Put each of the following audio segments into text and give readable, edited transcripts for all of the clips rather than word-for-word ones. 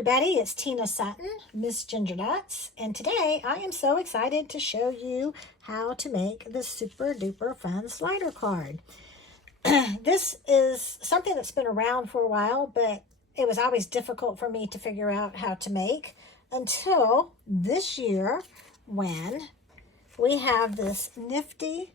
everybody, it's Tina Sutton, Miss Ginger Dots, and today I am so excited to show you how to make this super duper fun slider card. This is something that's been around for a while, but it was always difficult for me to figure out how to make until this year when we have this nifty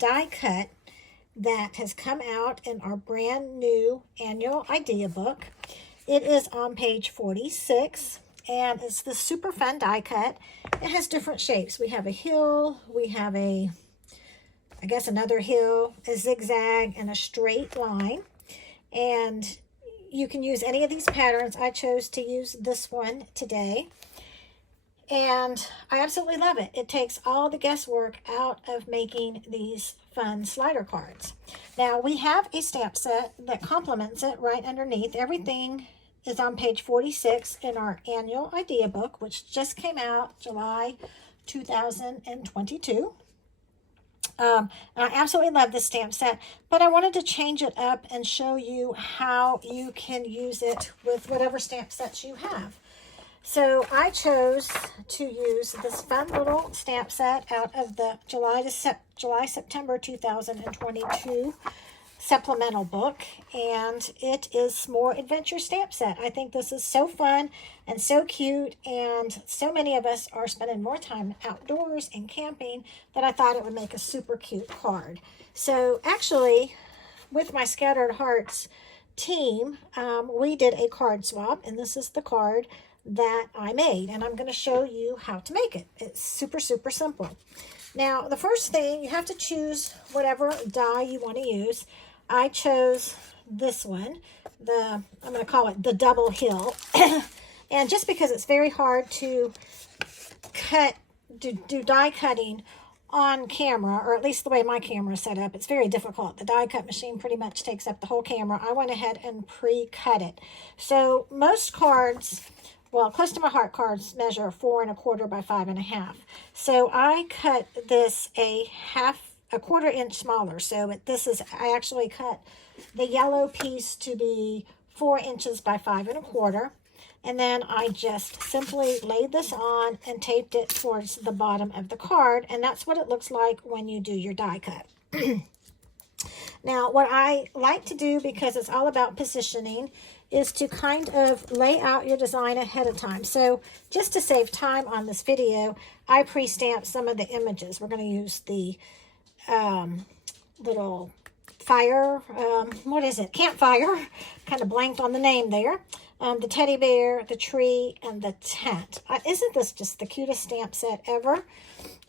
die cut that has come out in our brand new annual idea book. It is on page 46, and it's the super fun die cut. It has different shapes. We have a hill, we have I guess another hill, a zigzag, and a straight line. And you can use any of these patterns. I chose to use this one today. And I absolutely love it. It takes all the guesswork out of making these fun slider cards. Now, we have a stamp set that complements it right underneath. Everything is on page 46 in our annual idea book, which just came out July 2022. I absolutely love this stamp set, but I wanted to change it up and show you how you can use it with whatever stamp sets you have. So I chose to use this fun little stamp set out of the July-September 2022 supplemental book, and it is S'more Adventure stamp set. I think this is so fun and so cute, and so many of us are spending more time outdoors and camping that I thought it would make a super cute card. So actually, with my Scattered Hearts team, we did a card swap, and this is the card that I made, and I'm going to show you how to make it. It's super simple. Now, the first thing, you have to choose whatever die you want to use. I chose this one, I'm going to call it the double hill. And just because it's very hard to do die cutting on camera, or at least the way my camera is set up, it's very difficult. The die cut machine pretty much takes up the whole camera. I went ahead and pre-cut it. So most cards, well, Close to My Heart cards measure 4 1/4 by 5 1/2. So I cut this a quarter inch smaller. So I actually cut the yellow piece to be 4 inches by 5 1/4. And then I just simply laid this on and taped it towards the bottom of the card. And that's what it looks like when you do your die cut. Now, what I like to do, because it's all about positioning, is to kind of lay out your design ahead of time. So just to save time on this video, I pre-stamped some of the images. We're going to use the little fire, campfire, kind of blanked on the name there. The teddy bear, the tree, and the tent. Isn't this just the cutest stamp set ever?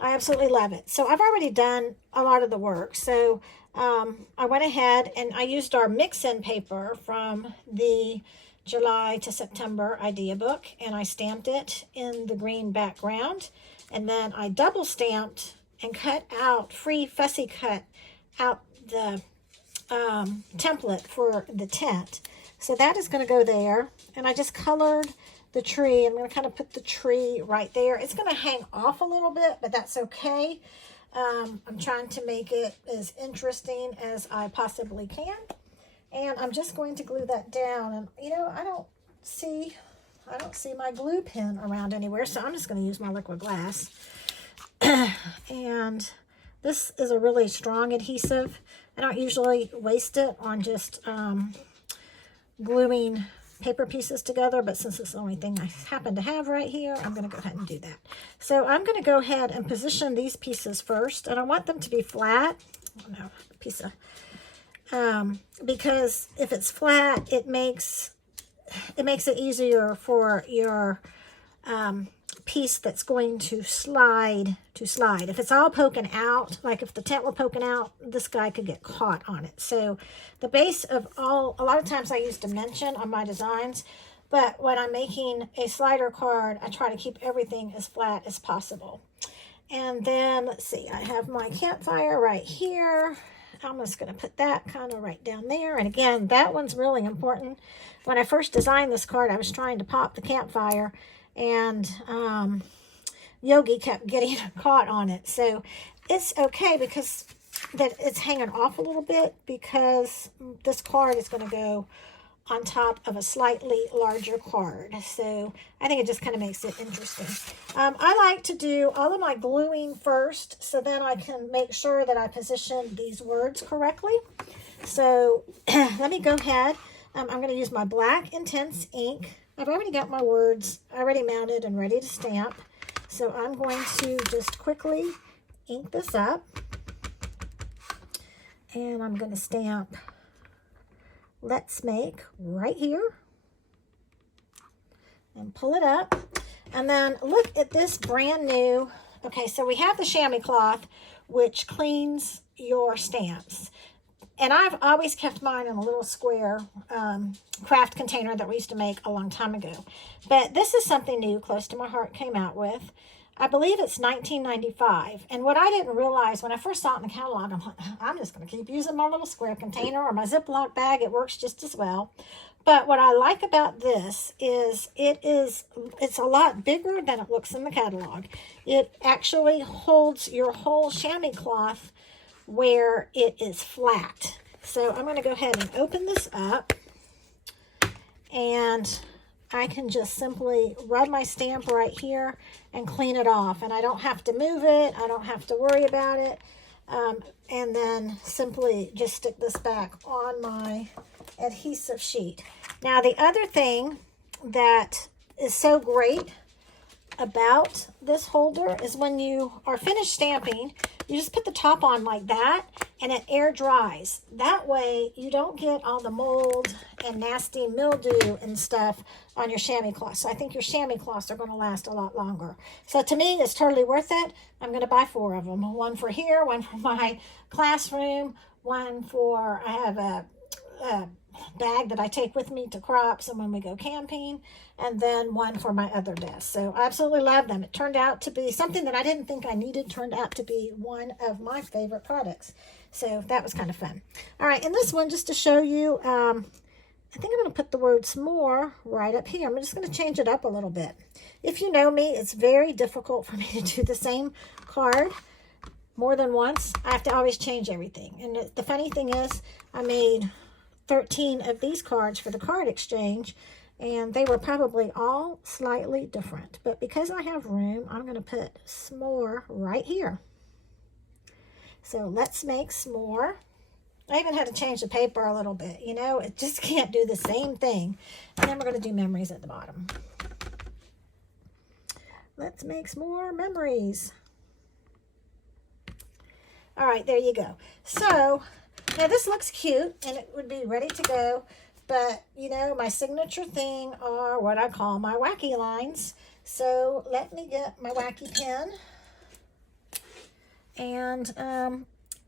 I absolutely love it. So I've already done a lot of the work. So I went ahead and I used our mix-in paper from the July to September idea book, and I stamped it in the green background. And then I double stamped and cut out, fussy cut out the template for the tent. So that is going to go there. And I just colored the tree. I'm going to kind of put the tree right there. It's going to hang off a little bit, but that's okay. I'm trying to make it as interesting as I possibly can. And I'm just going to glue that down. And, you know, I don't see my glue pen around anywhere, so I'm just going to use my liquid glass. And this is a really strong adhesive. I don't usually waste it on just gluing paper pieces together, but since it's the only thing I happen to have right here, I'm going to go ahead and do that. So I'm going to go ahead and position these pieces first, and I want them to be flat. Oh no, piece of because if it's flat, it makes it easier for your piece that's going to slide. If it's all poking out, like if the tent were poking out, this guy could get caught on it. So the base of a lot of times I use dimension on my designs, but when I'm making a slider card, I try to keep everything as flat as possible. And then, let's see, I have my campfire right here. I'm just going to put that kind of right down there. And again, that one's really important. When I first designed this card, I was trying to pop the campfire, and Yogi kept getting caught on it. So it's okay because that it's hanging off a little bit, because this card is going to go on top of a slightly larger card. So I think it just kind of makes it interesting. I like to do all of my gluing first, so then I can make sure that I position these words correctly. So let me go ahead. I'm going to use my black intense ink. I've already got my words already mounted and ready to stamp. So I'm going to just quickly ink this up. And I'm going to stamp Let's Make right here. And pull it up. And then look at this brand new. Okay, so we have the chamois cloth, which cleans your stamps. And I've always kept mine in a little square craft container that we used to make a long time ago. But this is something new, Close to My Heart came out with. I believe it's $19.95. And what I didn't realize when I first saw it in the catalog, I'm like, I'm just going to keep using my little square container or my Ziploc bag. It works just as well. But what I like about this is it's a lot bigger than it looks in the catalog. It actually holds your whole chamois cloth where it is flat. So I'm going to go ahead and open this up, and I can just simply rub my stamp right here and clean it off. And I don't have to move it. I don't have to worry about it. And then simply just stick this back on my adhesive sheet. Now, the other thing that is so great about this holder is when you are finished stamping, you just put the top on like that and it air dries. That way you don't get all the mold and nasty mildew and stuff on your chamois cloth. So I think your chamois cloths are going to last a lot longer. So to me, it's totally worth it. I'm going to buy 4 of them. One for here, one for my classroom, one for, I have a bag that I take with me to crops and when we go camping, and then one for my other desk. So I absolutely love them. It turned out to be something that I didn't think I needed, turned out to be one of my favorite products. So that was kind of fun. All right, and this one, just to show you, I think I'm going to put the word s'more right up here. I'm just going to change it up a little bit. If you know me, it's very difficult for me to do the same card more than once. I have to always change everything. And the funny thing is, I made 13 of these cards for the card exchange, and they were probably all slightly different. But because I have room, I'm going to put s'more right here. So let's make s'more. I even had to change the paper a little bit. You know, it just can't do the same thing. And then we're going to do memories at the bottom. Let's make s'more memories. All right, there you go. So now this looks cute and it would be ready to go, but you know, my signature thing are what I call my wacky lines. So let me get my wacky pen. And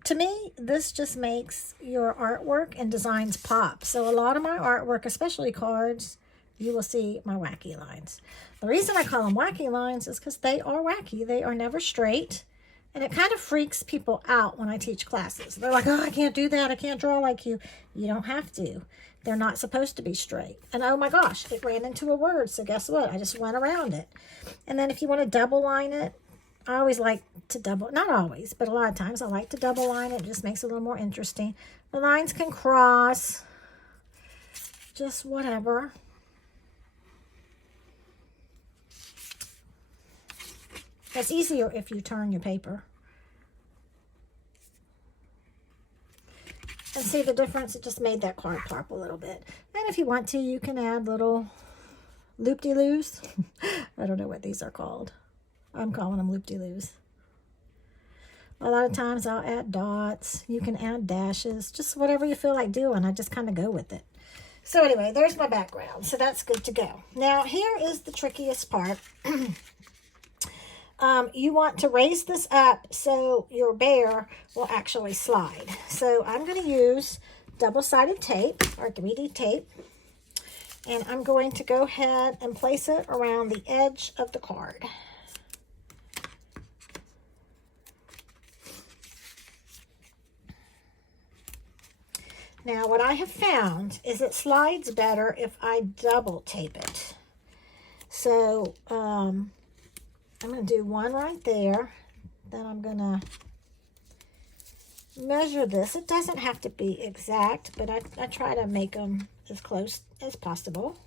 to me, this just makes your artwork and designs pop. So a lot of my artwork, especially cards, you will see my wacky lines. The reason I call them wacky lines is because they are wacky. They are never straight. And it kind of freaks people out when I teach classes. They're like, oh, I can't do that. I can't draw like you. You don't have to. They're not supposed to be straight. And oh my gosh, it ran into a word. So guess what? I just went around it. And then if you want to double line it, I always like to double, not always, but a lot of times I like to double line it. It just makes it a little more interesting. The lines can cross, just whatever. It's easier if you turn your paper. And see the difference? It just made that card pop a little bit. And if you want to, you can add little loop-de-loos. I don't know what these are called. I'm calling them loop-de-loos. A lot of times I'll add dots. You can add dashes. Just whatever you feel like doing. I just kind of go with it. So anyway, there's my background. So that's good to go. Now, here is the trickiest part. You want to raise this up so your bear will actually slide. So I'm going to use double-sided tape or 3D tape. And I'm going to go ahead and place it around the edge of the card. Now, what I have found is it slides better if I double tape it. So, I'm going to do one right there. Then I'm going to measure this. It doesn't have to be exact, but I try to make them as close as possible.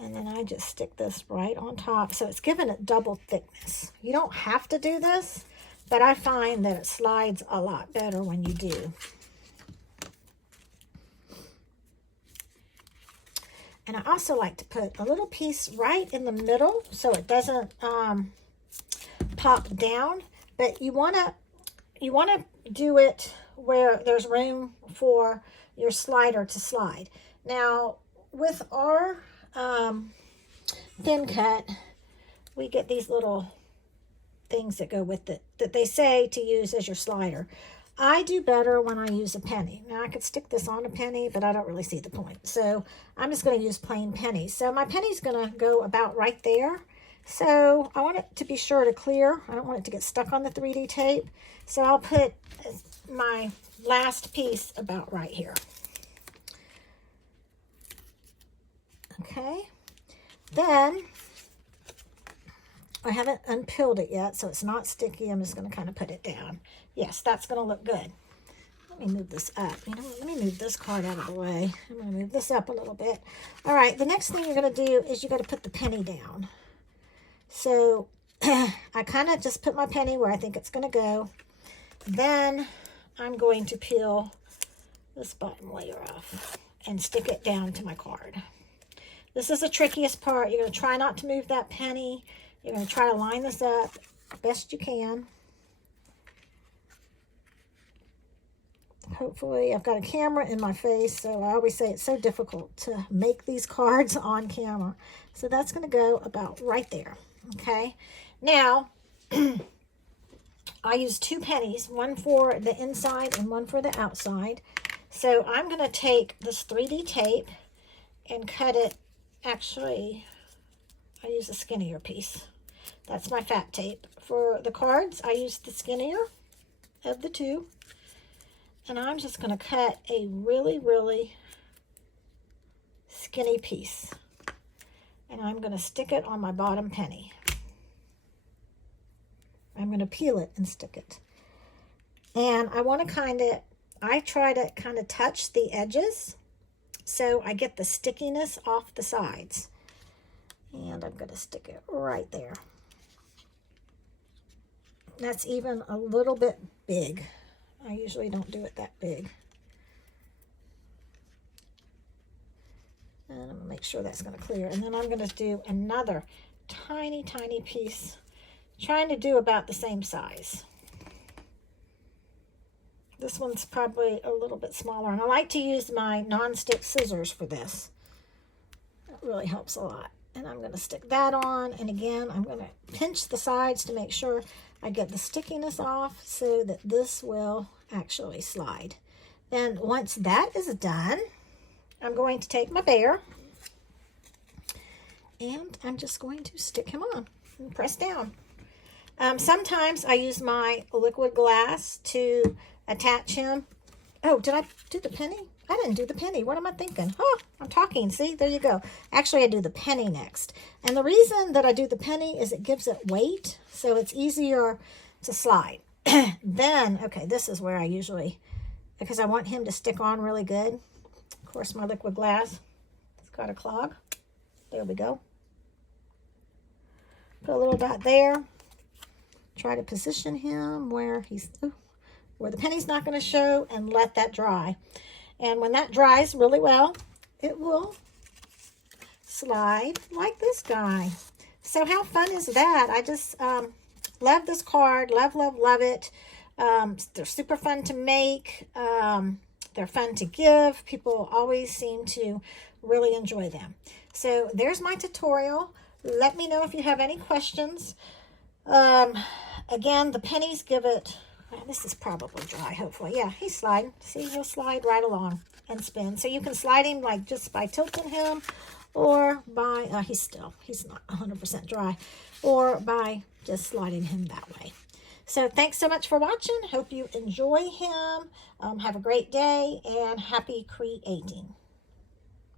And then I just stick this right on top. So it's giving it double thickness. You don't have to do this, but I find that it slides a lot better when you do. And I also like to put a little piece right in the middle so it doesn't pop down. But you want to do it where there's room for your slider to slide. Now, with our thin cut, we get these little things that go with it that they say to use as your slider. I do better when I use a penny. Now I could stick this on a penny, but I don't really see the point. So I'm just going to use plain pennies. So my penny's going to go about right there. So I want it to be sure to clear. I don't want it to get stuck on the 3D tape. So I'll put my last piece about right here. Okay. Then I haven't unpeeled it yet, so it's not sticky. I'm just going to kind of put it down. Yes, that's going to look good. Let me move this up. You know what? Let me move this card out of the way. I'm going to move this up a little bit. All right, the next thing you're going to do is you got to put the penny down. So I kind of just put my penny where I think it's going to go. Then I'm going to peel this bottom layer off and stick it down to my card. This is the trickiest part. You're going to try not to move that penny. You're going to try to line this up best you can. Hopefully, I've got a camera in my face, so I always say it's so difficult to make these cards on camera. So that's going to go about right there, okay? Now, I use 2 pennies, one for the inside and one for the outside. So I'm going to take this 3D tape and cut it. Actually, I use a skinnier piece. That's my fat tape. For the cards, I use the skinnier of the 2. And I'm just going to cut a really, really skinny piece. And I'm going to stick it on my bottom penny. I'm going to peel it and stick it. And I want to I try to kind of touch the edges so I get the stickiness off the sides. And I'm going to stick it right there. That's even a little bit big. I usually don't do it that big. And I'm going to make sure that's going to clear. And then I'm going to do another tiny, tiny piece, trying to do about the same size. This one's probably a little bit smaller. And I like to use my non-stick scissors for this. That really helps a lot. And I'm going to stick that on. And again, I'm going to pinch the sides to make sure I get the stickiness off so that this will actually slide. Then once that is done, I'm going to take my bear and I'm just going to stick him on and press down. Sometimes I use my liquid glass to attach him. Oh, did I do the penny? I didn't do the penny. What am I thinking? Oh, I'm talking. See, there you go. Actually, I do the penny next. And the reason that I do the penny is it gives it weight, so it's easier to slide. Then, okay, this is where I usually, because I want him to stick on really good. Of course, my liquid glass, it's got a clog. There we go. Put a little dot there. Try to position him where he's, where the penny's not going to show, and let that dry. And when that dries really well, it will slide like this guy. So how fun is that? I just love this card. Love, love, love it. They're super fun to make. They're fun to give. People always seem to really enjoy them. So there's my tutorial. Let me know if you have any questions. Again, the pennies give it... This is probably dry, hopefully. Yeah, he's sliding. See, he'll slide right along and spin. So you can slide him like just by tilting him, or by, he's not 100% dry, or by just sliding him that way. So thanks so much for watching. Hope you enjoy him. Have a great day and happy creating.